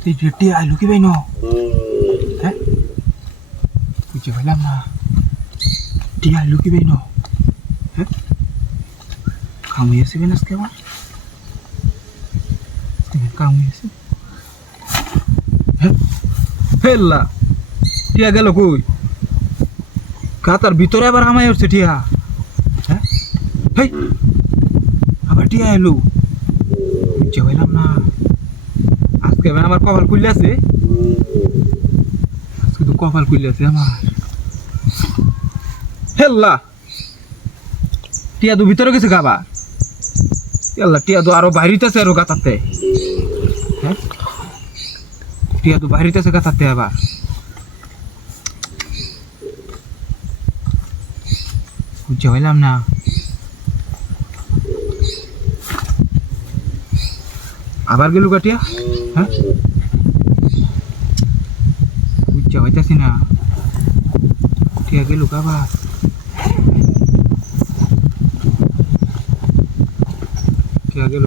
তুই টিয়া আইলো কি ভাই ন হ্যাঁ বুঝতে পারলাম না টিয়া আইলো কি ভাই ন হ্যাঁ কামড়ি আছে বেন আজকে আমার কামড়ি আছে হ্যাঁ হেল্লা টিয়া গেল কই খাতার ভিতরে আবার হামাই উঠছে টিয়া হ্যাঁ হেই আবার টিয়া এলো বুঝতে পারলাম না আজকে আমার কপাল খুললে আছে আজকে তো কপাল খুললে আছে আমার হেল্লা টিয়া তো ভিতরে গেছে গাবা হেল্লা টিয়া তো আরো বাইরিতেছে আরো গাতাতে হ্যাঁ টিয়া তো বাইরিতেছে গাতাতে আবার বুঝতে পারলাম না আবার গেল কাটিয়া হ্যাঁ বুঝতে পাইতেছি না টিয়া গেল আবার